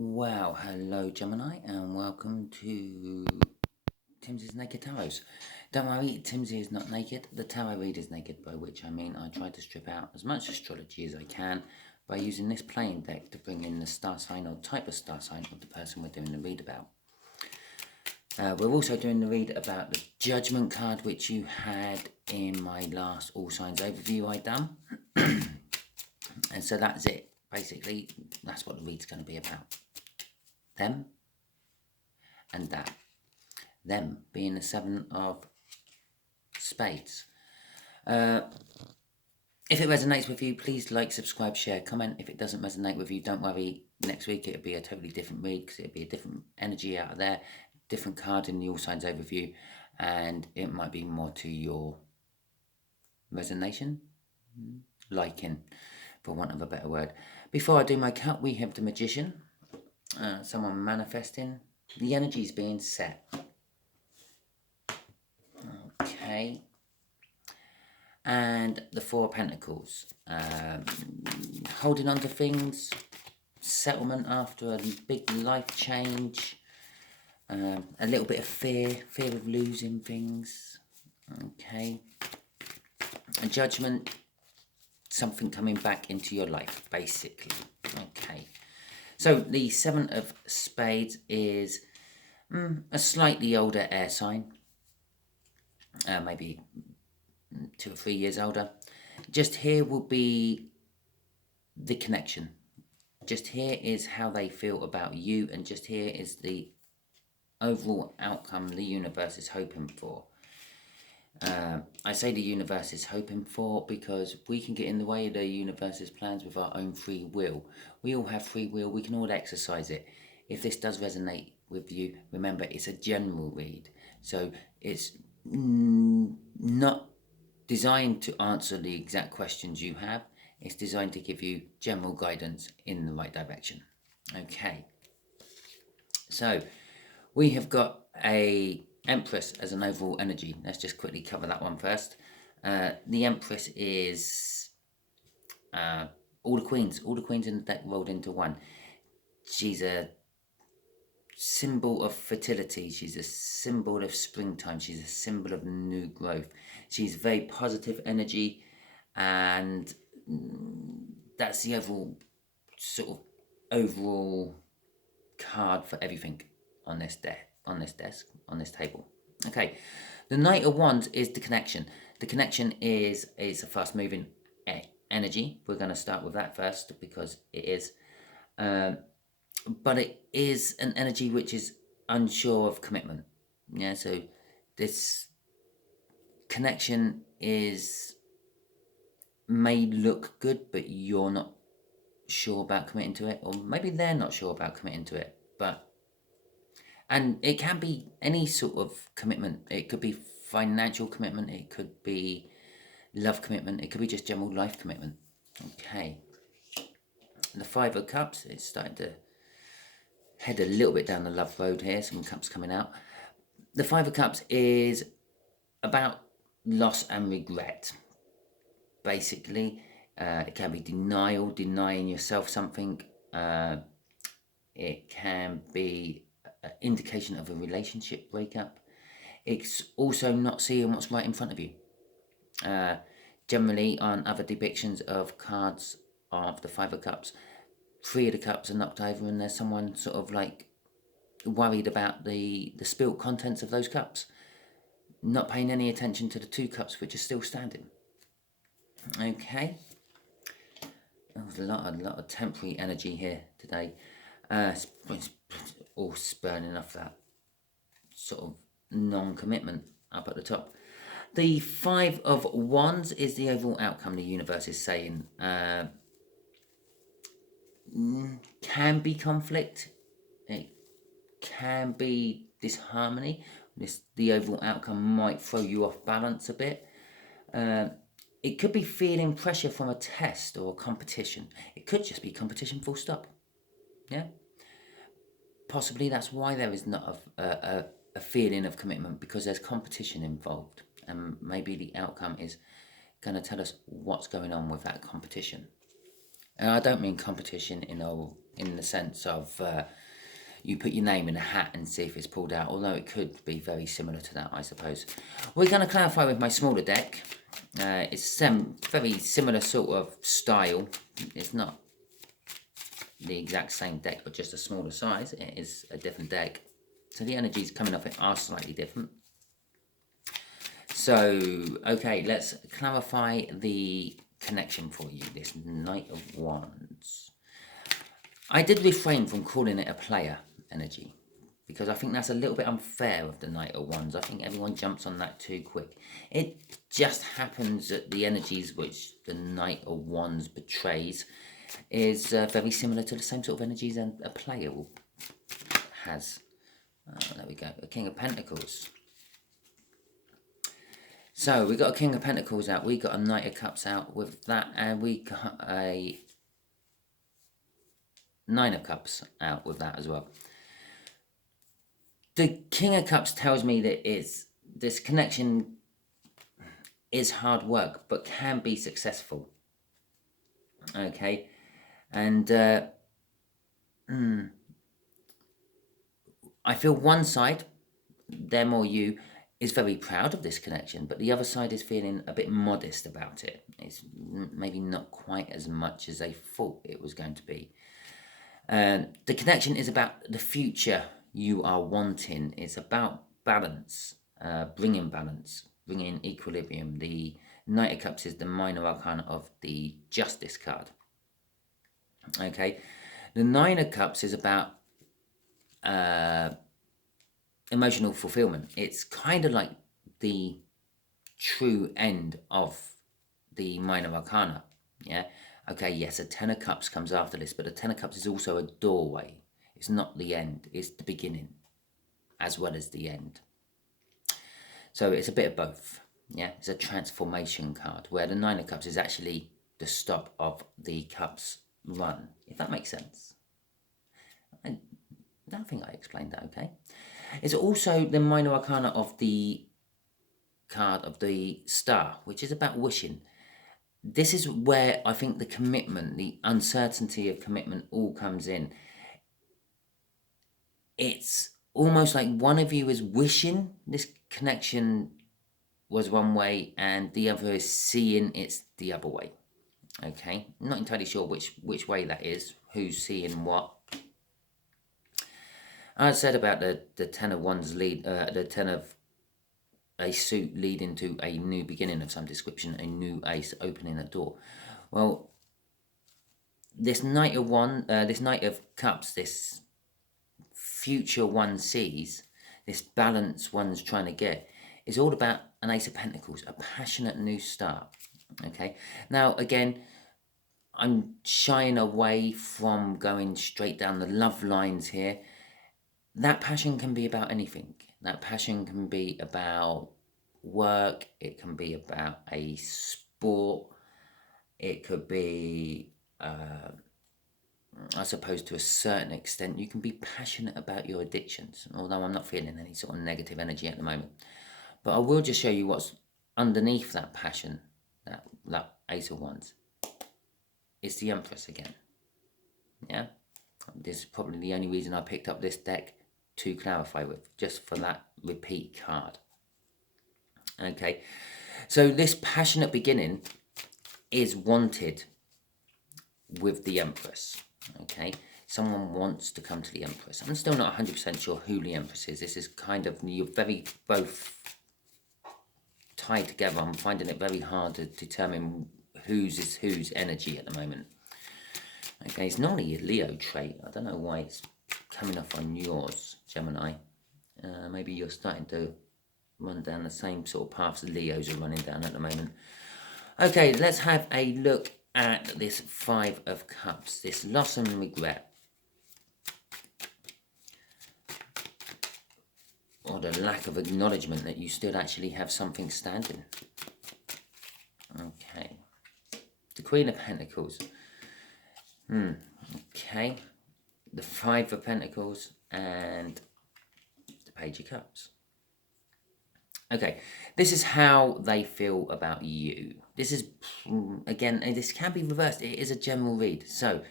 Well, hello Gemini, and welcome to Timsy's Naked Tarots. Don't worry, Timsy is not naked. The tarot read is naked, by which I mean I try to strip out as much astrology as I can by using this playing deck to bring in the star sign or type of star sign of the person we're doing the read about. We're also doing the read about the Judgment card, which you had in my last All Signs overview I done. And so that's it. Basically, that's what the read's going to be about. Them and that. Them being the 7 of spades. If it resonates with you, please like, subscribe, share, comment. If it doesn't resonate with you, don't worry. Next week it'll be a totally different read because it'll be a different energy out of there, different card in the All Signs overview, and it might be more to your resonation, liking, for want of a better word. Before I do my cut, we have the Magician, someone manifesting. The energy's being set. Okay. And the Four of Pentacles. Holding on to things. Settlement after a big life change. A little bit of fear of losing things. Okay. A Judgment. Something coming back into your life, basically. Okay. So the 7 of Spades is a slightly older air sign. Maybe 2 or 3 years older. Just here will be the connection. Just here is how they feel about you, and just here is the overall outcome the universe is hoping for. I say the universe is hoping for because we can get in the way of the universe's plans with our own free will. We all have free will. We can all exercise it. If this does resonate with you, remember it's a general read. So it's not designed to answer the exact questions you have. It's designed to give you general guidance in the right direction. Okay. So we have got a Empress as an overall energy. Let's just quickly cover that one first. The Empress is all the queens in the deck rolled into one. She's a symbol of fertility. She's a symbol of springtime. She's a symbol of new growth. She's very positive energy, and that's the overall sort of overall card for everything on this deck, on this desk, on this table. Okay, the Knight of Wands is the connection. The connection is a fast moving energy. We're going to start with that first because it is. But it is an energy which is unsure of commitment. Yeah, so this connection may look good, but you're not sure about committing to it, or maybe they're not sure about committing to it. And it can be any sort of commitment. It could be financial commitment. It could be love commitment. It could be just general life commitment. Okay. The 5 of Cups is starting to head a little bit down the love road here. Some cups coming out. The 5 of Cups is about loss and regret. Basically, it can be denial, denying yourself something. It can be an indication of a relationship breakup. It's also not seeing what's right in front of you. Generally, on other depictions of cards of the 5 of Cups, 3 of the Cups are knocked over, and there's someone sort of like worried about the spilt contents of those cups, not paying any attention to the 2 cups which are still standing. Okay, there's a lot of temporary energy here today. It's all spurning off that sort of non-commitment up at the top. The 5 of Wands is the overall outcome the universe is saying. Can be conflict. It can be disharmony. The overall outcome might throw you off balance a bit. It could be feeling pressure from a test or a competition. It could just be competition full stop. Yeah? Possibly that's why there is not a feeling of commitment, because there's competition involved. And maybe the outcome is going to tell us what's going on with that competition. And I don't mean competition in a in the sense of you put your name in a hat and see if it's pulled out, although it could be very similar to that, I suppose. We're going to clarify with my smaller deck. It's very similar sort of style. It's not the exact same deck, but just a smaller size. It is a different deck. So the energies coming off it are slightly different. So, okay, let's clarify the connection for you, this Knight of Wands. I did refrain from calling it a player energy, because I think that's a little bit unfair of the Knight of Wands. I think everyone jumps on that too quick. It just happens that the energies which the Knight of Wands portrays is very similar to the same sort of energies a player has. There we go, a King of Pentacles. So we got a King of Pentacles out, we got a Knight of Cups out with that, and we got a Nine of Cups out with that as well. The King of Cups tells me that this connection is hard work, but can be successful. Okay, and I feel one side, them or you, is very proud of this connection, but the other side is feeling a bit modest about it. It's maybe not quite as much as they thought it was going to be. The connection is about the future you are wanting. It's about balance, bringing equilibrium. The Knight of Cups is the minor arcana of the Justice card. Okay, the Nine of Cups is about emotional fulfillment. It's kind of like the true end of the minor arcana. Yeah. Okay, yes, a Ten of Cups comes after this, but a Ten of Cups is also a doorway. It's not the end, it's the beginning, as well as the end. So it's a bit of both, yeah? It's a transformation card, where the Nine of Cups is actually the stop of the Cups run, if that makes sense. I think I explained that okay. It's also the minor arcana of the card of the Star, which is about wishing. This is where I think the commitment, the uncertainty of commitment all comes in. It's almost like one of you is wishing this connection was one way and the other is seeing it's the other way. Okay, not entirely sure which way that is, who's seeing what. I said about the Ten of Wands lead, the Ten of a suit leading to a new beginning of some description, a new ace opening a door. Well, this Knight of Cups, this future one sees, this balance one's trying to get, is all about an Ace of Pentacles, a passionate new start. Okay, now again, I'm shying away from going straight down the love lines here. That passion can be about anything. That passion can be about work, it can be about a sport, it could be, I suppose to a certain extent, you can be passionate about your addictions, although I'm not feeling any sort of negative energy at the moment. But I will just show you what's underneath that passion, that Ace of Wands. It's the Empress again. Yeah? This is probably the only reason I picked up this deck to clarify with, just for that repeat card. Okay, so this passionate beginning is wanted with the Empress. Okay, someone wants to come to the Empress. I'm still not 100% sure who the Empress is. This is kind of, you're very both tied together. I'm finding it very hard to determine whose is whose energy at the moment. Okay, it's normally a Leo trait. I don't know why it's coming off on yours, Gemini. Maybe you're starting to run down the same sort of paths Leos are running down at the moment. Okay, let's have a look at this Five of Cups, this loss and regret, or the lack of acknowledgement that you still actually have something standing. Okay, the Queen of Pentacles. Okay, the Five of Pentacles and the Page of Cups. Okay, this is how they feel about you. This is, again, this can be reversed. It is a general read. So,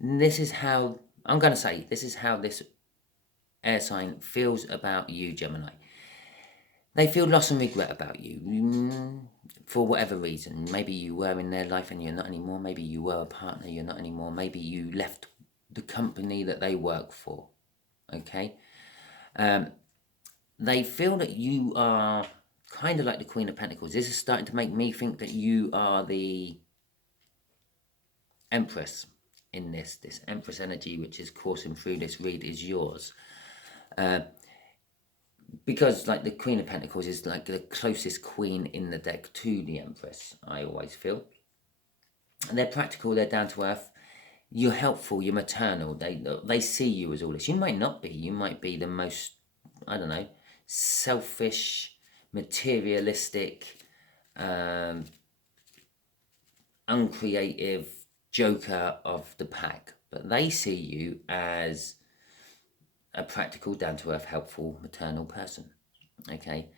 this is how I'm going to say this is how this air sign feels about you, Gemini. They feel loss and regret about you, for whatever reason. Maybe you were in their life and you're not anymore. Maybe you were a partner, you're not anymore. Maybe you left the company that they work for, okay? They feel that you are kind of like the Queen of Pentacles. This is starting to make me think that you are the Empress in this. This Empress energy which is coursing through this read is yours. Because like the Queen of Pentacles is like the closest queen in the deck to the Empress, I always feel. And they're practical, they're down to earth. You're helpful, you're maternal. They see you as all this. You might not be. You might be the most, I don't know, selfish, materialistic, uncreative joker of the pack. But they see you as a practical, down-to-earth, helpful, maternal person, okay?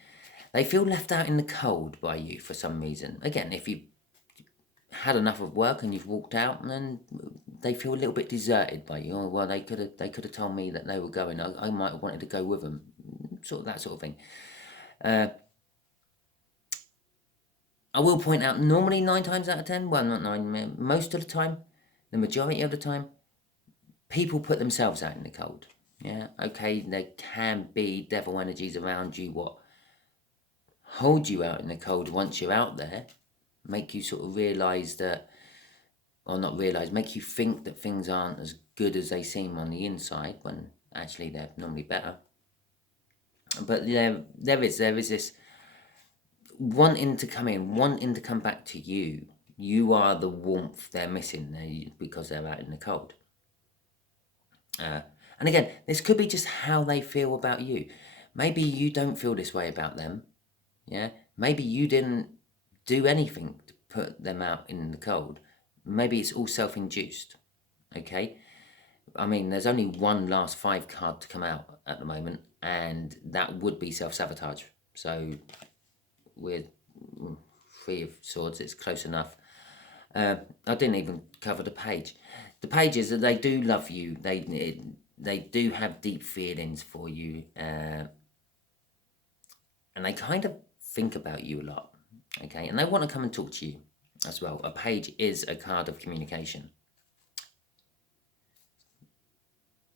They feel left out in the cold by you for some reason. Again, if you had enough of work and you've walked out, then they feel a little bit deserted by you. Oh, well, they could have told me that they were going. I might have wanted to go with them, sort of that sort of thing. I will point out, normally 9 times out of 10, well, not 9, most of the time, the majority of the time, people put themselves out in the cold. Yeah, okay, there can be devil energies around you what hold you out in the cold once you're out there, make you sort of realise that, or not realise, make you think that things aren't as good as they seem on the inside, when actually they're normally better. But there is this wanting to come in, wanting to come back to you. You are the warmth they're missing because they're out in the cold. And again, this could be just how they feel about you. Maybe you don't feel this way about them. Yeah. Maybe you didn't do anything to put them out in the cold. Maybe it's all self-induced. Okay. I mean, there's only one last 5 card to come out at the moment, and that would be self-sabotage. So we're 3 of Swords. It's close enough. I didn't even cover the page. The page is that they do love you. They do have deep feelings for you, and they kind of think about you a lot, okay? And they want to come and talk to you as well. A page is a card of communication.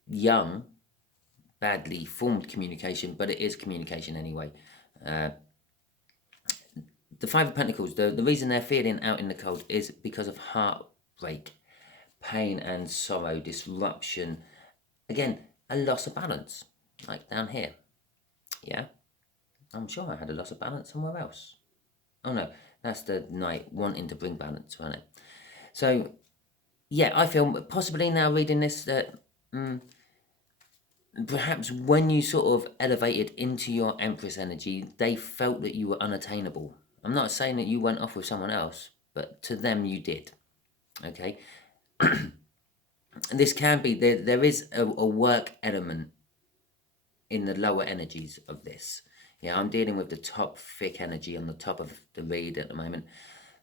Young, badly formed communication, but it is communication anyway. The 5 of Pentacles, the reason they're feeling out in the cold is because of heartbreak, pain and sorrow, disruption. Again, a loss of balance, like down here. Yeah? I'm sure I had a loss of balance somewhere else. Oh no, that's the Knight wanting to bring balance, wasn't it? So, yeah, I feel possibly now reading this that perhaps when you sort of elevated into your Empress energy, they felt that you were unattainable. I'm not saying that you went off with someone else, but to them you did. Okay? This can be, there is a work element in the lower energies of this. Yeah, I'm dealing with the top thick energy on the top of the read at the moment.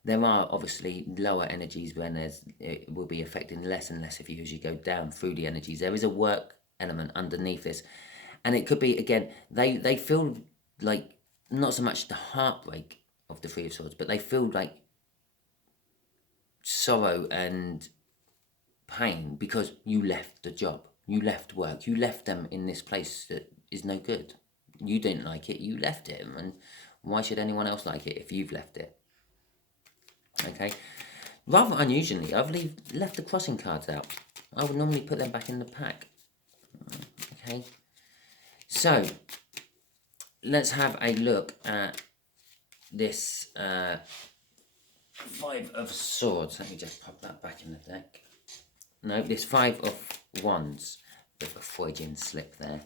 There are obviously lower energies when it will be affecting less and less of you as you go down through the energies. There is a work element underneath this. And it could be, again, they feel like not so much the heartbreak of the 3 of Swords, but they feel like sorrow and pain because you left the job, you left work, you left them in this place that is no good. You didn't like it, you left it, and why should anyone else like it if you've left it? Okay, rather unusually, I've left the crossing cards out. I would normally put them back in the pack. Okay, so let's have a look at this 5 of Swords. Let me just pop that back in the deck. No, this 5 of Wands. Bit of a Freudian slip there.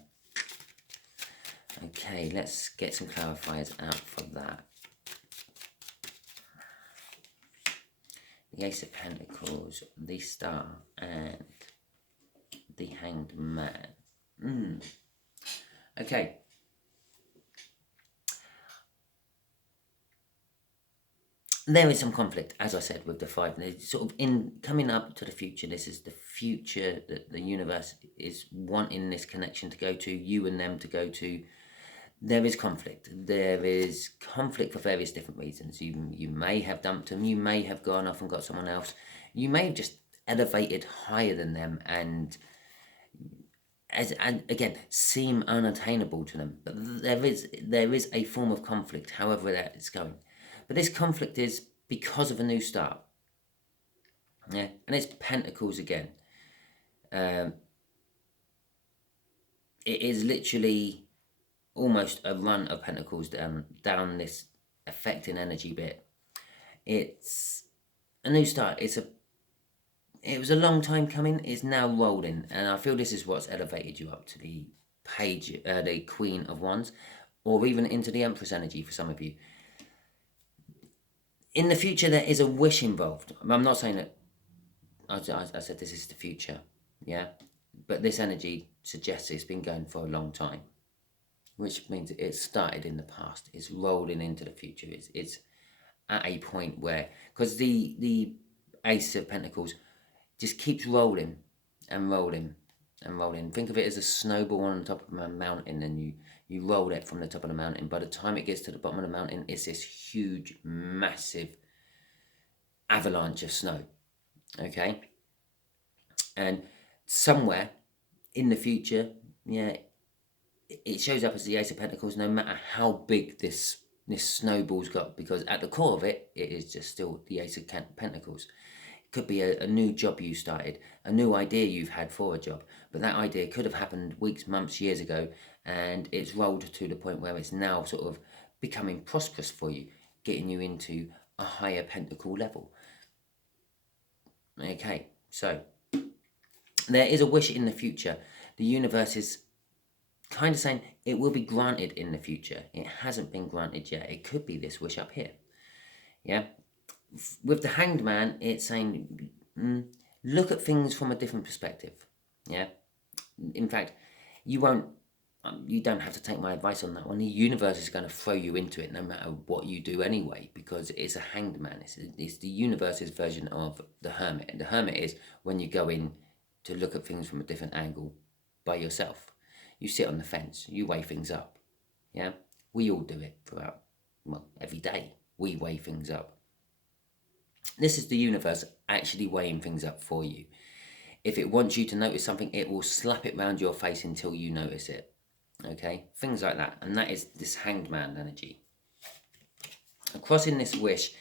Okay, let's get some clarifiers out for that. The Ace of Pentacles, the Star, and the Hanged Man. Okay. there is some conflict, as I said, with the five. And it's sort of in coming up to the future. This is the future that the universe is wanting this connection to go to, you and them to go to. There is conflict. There is conflict for various different reasons. You may have dumped them. You may have gone off and got someone else. You may have just elevated higher than them and again seem unattainable to them. But there is a form of conflict, however that is going. But this conflict is because of a new start. Yeah, and it's Pentacles again. It is literally almost a run of Pentacles down this affecting energy bit. It's a new start. It was a long time coming. It's now rolling, and I feel this is what's elevated you up to the page, the Queen of Wands, or even into the Empress energy for some of you. In the future, there is a wish involved. I'm not saying that. I said this is the future, yeah, but this energy suggests it's been going for a long time, which means it started in the past. It's rolling into the future. It's at a point where, because the Ace of Pentacles just keeps rolling and rolling and rolling. Think of it as a snowball on top of a mountain, and you roll it from the top of the mountain. By the time it gets to the bottom of the mountain, it's this huge, massive avalanche of snow. Okay? And somewhere in the future, yeah, it shows up as the Ace of Pentacles, no matter how big this snowball's got, because at the core of it, it is just still the Ace of Pentacles. It could be a new job you started, a new idea you've had for a job, but that idea could have happened weeks, months, years ago, and it's rolled to the point where it's now sort of becoming prosperous for you, getting you into a higher pentacle level. Okay, so there is a wish in the future. The universe is kind of saying it will be granted in the future. It hasn't been granted yet. It could be this wish up here. Yeah. With the Hanged Man, it's saying look at things from a different perspective. Yeah. In fact, you don't have to take my advice on that one. The universe is going to throw you into it no matter what you do anyway, because it's a Hanged Man. It's the universe's version of the Hermit. The Hermit is when you go in to look at things from a different angle by yourself. You sit on the fence, you weigh things up. Yeah? We all do it throughout, every day. We weigh things up. This is the universe actually weighing things up for you. If it wants you to notice something, it will slap it round your face until you notice it. Okay? Things like that. And that is this Hanged Man energy. Across in this wish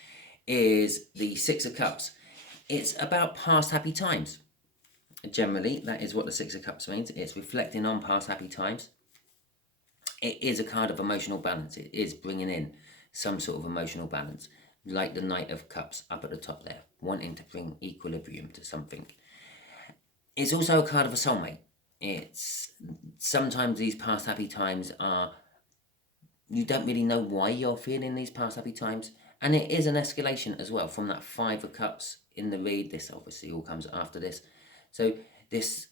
is the Six of Cups. It's about past happy times. Generally, that is what the Six of Cups means. It's reflecting on past happy times. It is a card of emotional balance. It is bringing in some sort of emotional balance, like the Knight of Cups up at the top there, wanting to bring equilibrium to something. It's also a card of a soulmate. It's sometimes these past happy times are, you don't really know why you're feeling these past happy times, and it is an escalation as well from that Five of Cups in the read. This obviously all comes after this. So this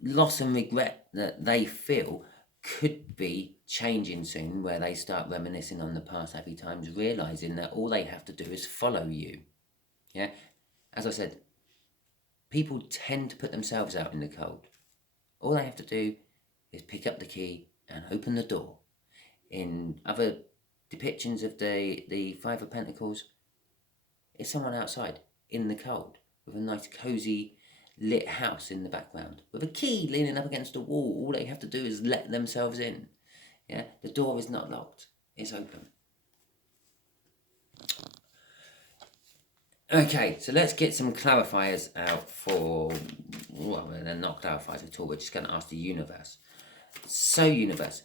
loss and regret that they feel could be changing soon, where they start reminiscing on the past happy times, realizing that all they have to do is follow you. Yeah, as I said, people tend to put themselves out in the cold. All they have to do is pick up the key and open the door. In other depictions of the Five of Pentacles, it's someone outside in the cold with a nice cozy lit house in the background with a key leaning up against a wall. All they have to do is let themselves in. Yeah, the door is not locked, it's open. Okay, so let's get some clarifiers out for, well, they're not clarifiers at all. We're just going to ask the universe. So universe,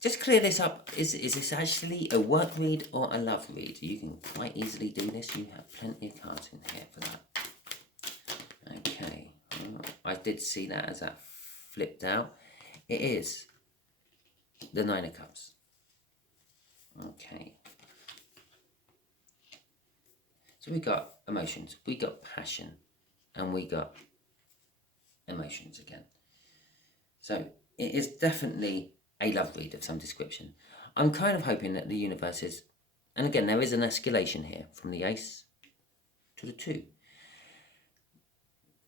just clear this up. Is this actually a work read or a love read? You can quite easily do this. You have plenty of cards in here for that. Okay, I did see that as that flipped out. It is the Nine of Cups. Okay. So we got emotions, we got passion, and we got emotions again. So it is definitely a love read of some description. I'm kind of hoping that the universe is And again, there is an escalation here from the Ace to the 2.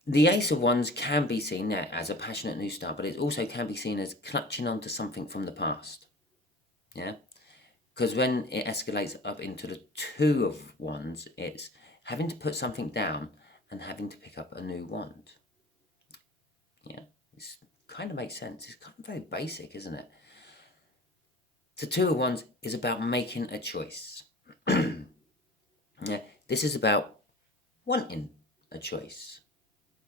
The Ace of Wands can be seen as a passionate new start, but it also can be seen as clutching onto something from the past. Yeah? Because when it escalates up into the 2 of Wands, it's having to put something down and having to pick up a new wand. Yeah, it kind of makes sense. It's kind of very basic, isn't it? The 2 of Wands is about making a choice. Yeah, this is about wanting a choice.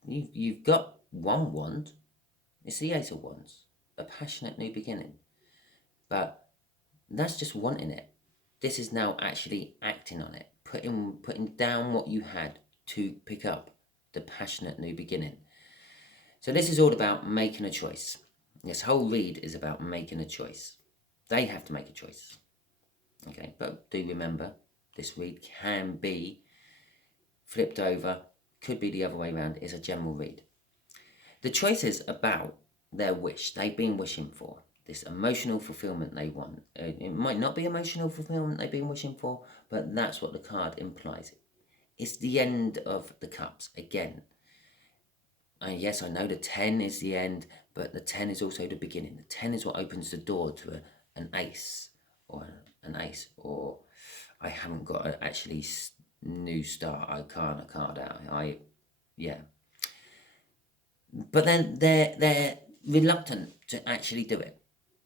You've got one wand. It's the Ace of Wands, a passionate new beginning. But that's just wanting it. This is now actually acting on it, putting down what you had to pick up the passionate new beginning. So this is all about making a choice. This whole read is about making a choice. They have to make a choice. Okay, but do remember, this read can be flipped over, could be the other way around. It's a general read. The choice is about their wish they've been wishing for, this emotional fulfillment they want. It might not be emotional fulfillment they've been wishing for, but that's what the card implies. It's the end of the cups again. Yes, I know the 10 is the end, but the 10 is also the beginning. The 10 is what opens the door to an ace, or I haven't got an actually new start. I can't a card out. Yeah. But then they're reluctant to actually do it.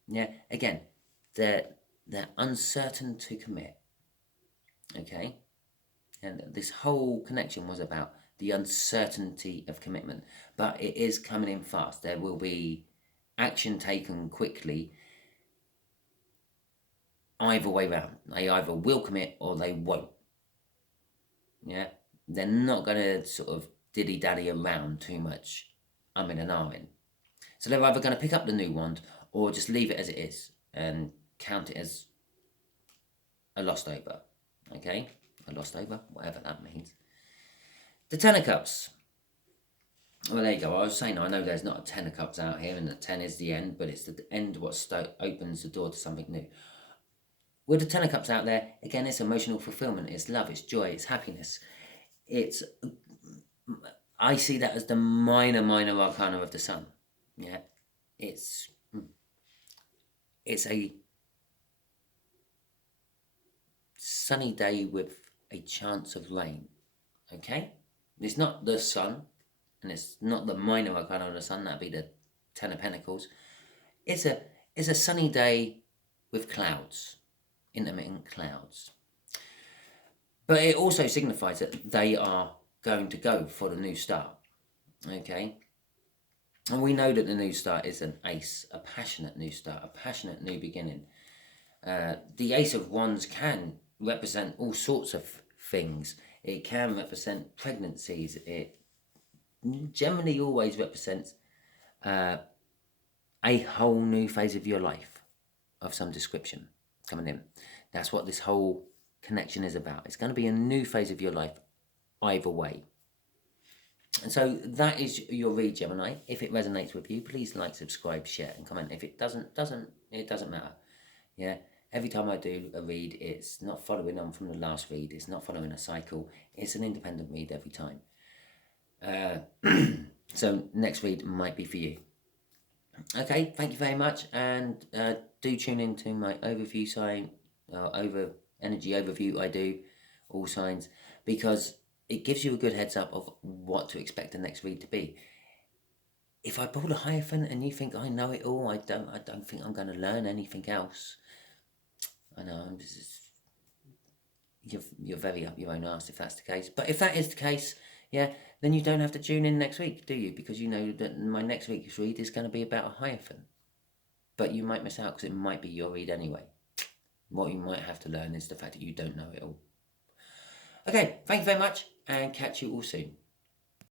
Yeah. Again, they're uncertain to commit. Okay. And this whole connection was about the uncertainty of commitment, but it is coming in fast. There will be action taken quickly, either way round. They either will commit or they won't. Yeah, they're not going to sort of dilly-dally around too much, umming and ahhing. So they're either going to pick up the new wand or just leave it as it is and count it as a lost over. Okay, a lost over, whatever that means. The Ten of Cups. Well, there you go. I was saying, I know there's not a 10 of Cups out here, and the 10 is the end, but it's the end what opens the door to something new. With the 10 of Cups out there, again, it's emotional fulfillment, it's love, it's joy, it's happiness. I see that as the minor arcana of the sun. Yeah, it's a sunny day with a chance of rain. Okay, it's not the sun, and it's not the minor arcana of the sun. That'd be the 10 of Pentacles. It's a sunny day with clouds, intermittent clouds. But it also signifies that they are going to go for the new start. Okay, and we know that the new start is an ace, a passionate new start, a passionate new beginning. The Ace of Wands can represent all sorts of things. It can represent pregnancies. It generally always represents a whole new phase of your life of some description coming in. That's what this whole connection is about. It's going to be a new phase of your life either way. And so that is your read, Gemini. If it resonates with you, please like, subscribe, share, and comment. If it doesn't, it doesn't matter. Yeah. Every time I do a read, it's not following on from the last read. It's not following a cycle. It's an independent read every time. So next read might be for you. Okay, thank you very much, and do tune into my overview sign, energy overview I do, all signs, because it gives you a good heads up of what to expect the next read to be. If I pull a Hierophant and you think I know it all, I don't think I'm going to learn anything else. I know, you're very up your own arse if that's the case. But if that is the case, yeah, then you don't have to tune in next week, do you? Because you know that my next week's read is going to be about a Hierophant. But you might miss out because it might be your read anyway. What you might have to learn is the fact that you don't know it all. Okay, thank you very much, and catch you all soon.